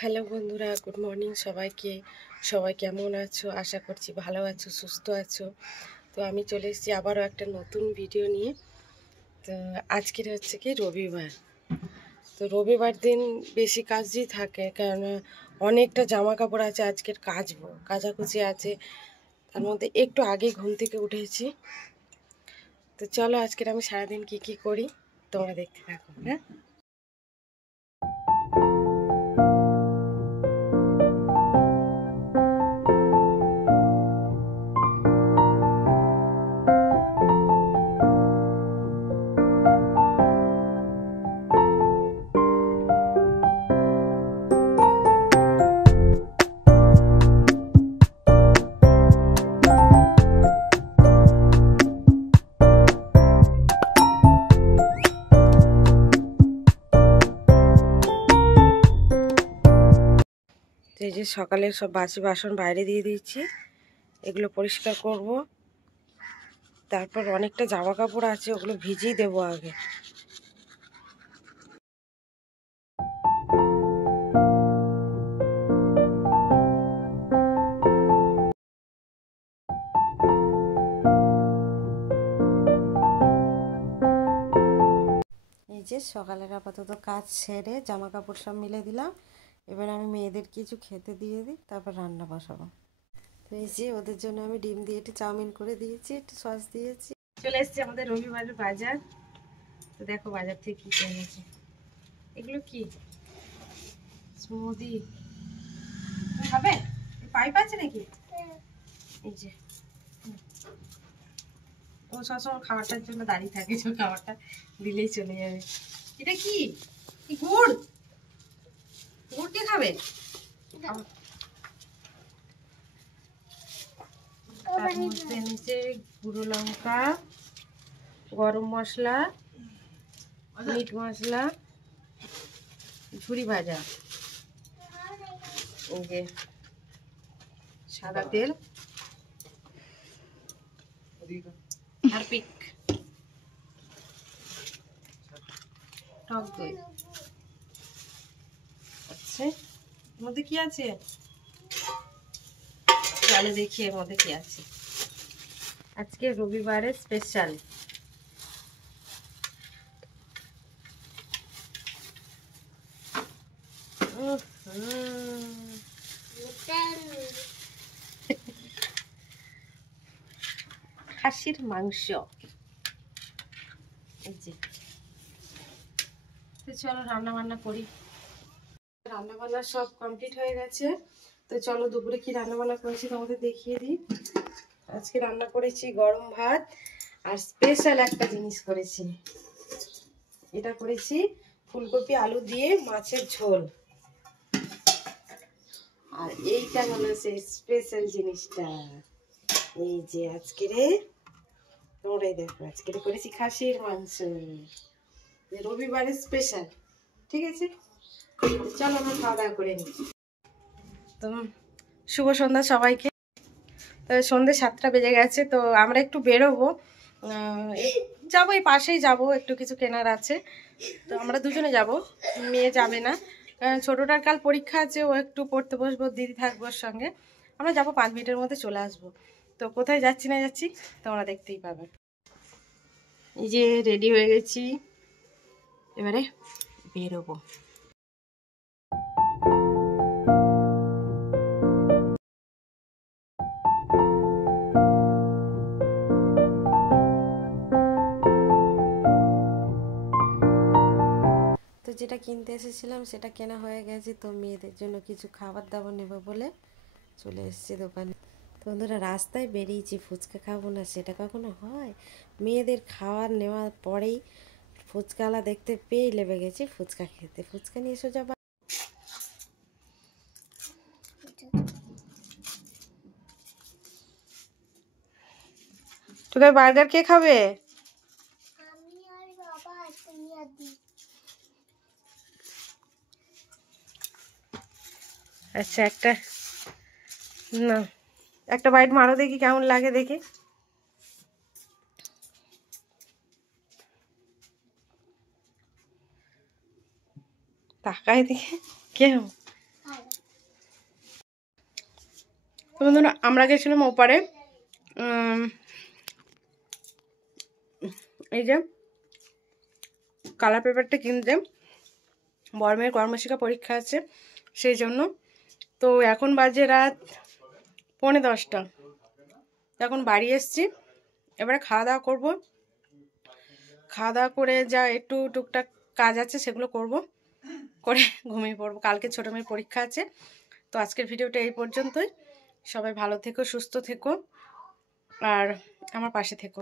Hello বন্ধুরা, good morning সবাইকে। সবাই কেমন আছো? আশা করছি ভালো আছো, সুস্থ আছো। তো আমি চলে এসেছি আবারও একটা নতুন ভিডিও নিয়ে। তো আজকের হচ্ছে কি রবিবার। তো রবিবার দিন বেশি কাজই থাকে, কারণ অনেকটা জামা কাপড় আছে আজকের কাচবো, কাচাকুচি আছে। তার মধ্যে একটু আগে ঘুম থেকে উঠেছি। তো চলো আজকের আমি সারাদিন কি কি করি তোমরা দেখতে থাকো। হ্যাঁ, এই যে সকালে সব বাসি বাসন বাইরে দিয়ে দিয়েছি, এগুলো পরিষ্কার করব। তারপর অনেকটা জামা কাপড় আছে, ওগুলো ভিজিয়ে দেবো আগে। এই যে সকালের আপাতত কাজ সেরে জামা কাপড় সব মিলে দিলাম। এবার আমি মেয়েদের কিছু খেতে দিয়ে দিই, তারপর রান্না বসাবো। তো এই যে ওদের জন্য আমি ডিম দিয়ে একটু চাউমিন করে দিয়েছি, একটু সস দিয়েছি। চলে এসেছি আমাদের রবিবারের বাজার। তো দেখো বাজার থেকে কি কিনেছি। এগুলো কি স্মুদি খাবে? পাইপ আছে নাকি? এই যে ও সবসময় খাবারটার জন্য দাঁড়িয়ে থাকে, যে খাবারটা দিলেই চলে যাবে। এটা কি? গুড়? গুড় কে খাবে? তার মধ্যে নিচে গুঁড়ো লঙ্কা, গরম মশলা, মিট মশলা, ঝুরি ভাজা, এই যে সাদা তেল, হারপিক, টক দই। আচ্ছা, এর মধ্যে কি আছে? চলে দেখি এর মধ্যে কি আছে। আজকে রবিবারের স্পেশাল খাসির মাংস। এই যে, তো চলো রান্না বান্না করি। রান্না বান্না সব কমপ্লিট হয়ে গেছে। তো চলো দুপুরে কি রান্না বান্না করেছি তোমাদের দেখিয়ে দিই। আজকে রান্না করেছি গরম ভাত, আর স্পেশাল একটা জিনিস করেছি। এটা করেছি ফুলকপি আলু দিয়ে মাছের ঝোল। আর এইটা হলো সেই স্পেশাল জিনিসটা। এই যে আজকে তোমরাই দেখো, আজকে করেছি খাসির মাংস, রবিবারের স্পেশাল। ঠিক আছে, চলো আমরা খাওয়া দাওয়া করে নিই। তো শুভ সন্ধ্যা সবাইকে। তো সন্ধ্যে 7টা বেজে গেছে। তো আমরা একটু বেরোবো, যাবো, এই পাশেই যাব, একটু কিছু কেনার আছে। তো আমরা দুজনে যাব, মেয়ে যাবে না, কারণ ছোটোটার কাল পরীক্ষা আছে, ও একটু পড়তে বসবো, দিদি থাকবো ওর সঙ্গে। আমরা যাবো, 5 মিনিটের মধ্যে চলে আসবো। তো কোথায় যাচ্ছি না যাচ্ছি তোমরা দেখতেই পাবে। এই যে রেডি হয়ে গেছি, এবারে বেরোবো। তো যেটা কিনতে এসেছিলাম সেটা কেনা হয়ে গেছে। তো মেয়েদের জন্য কিছু খাবার দাবার নেবো বলে চলে এসেছি দোকানে। তো বন্ধুরা, রাস্তায় বেরিয়েছি, ফুচকা খাবো না সেটা কখনো হয়? মেয়েদের খাওয়ার নেওয়ার পরেই ফুচকাওয়ালা দেখতে পেয়েই লেবে গেছি ফুচকা খেতে। ফুচকা নিয়ে সোজা তোকে বার্গার কে খাবে? আচ্ছা, একটা না, একটা বাইট মারো দেখি কেমন লাগে, দেখি। তাকায় দেখি কেমন বন্ধুরা আমরা গেছিলাম ওপারে, এই যে কালার পেপারটা কিনতে, বর্মের কর্মশিক্ষা পরীক্ষা আছে সেই জন্য। তো এখন বাজে রাত 9:45, এখন বাড়ি এসছি। এবারে খাওয়া দাওয়া করবো, খাওয়া দাওয়া করে যা একটু টুকটাক কাজ আছে সেগুলো করব, করে ঘুমিয়ে পড়বো। কালকে ছোটো মেয়ের পরীক্ষা আছে। তো আজকের ভিডিওটা এই পর্যন্তই। সবাই ভালো থেকো, সুস্থ থেকো, আর আমার পাশে থেকো।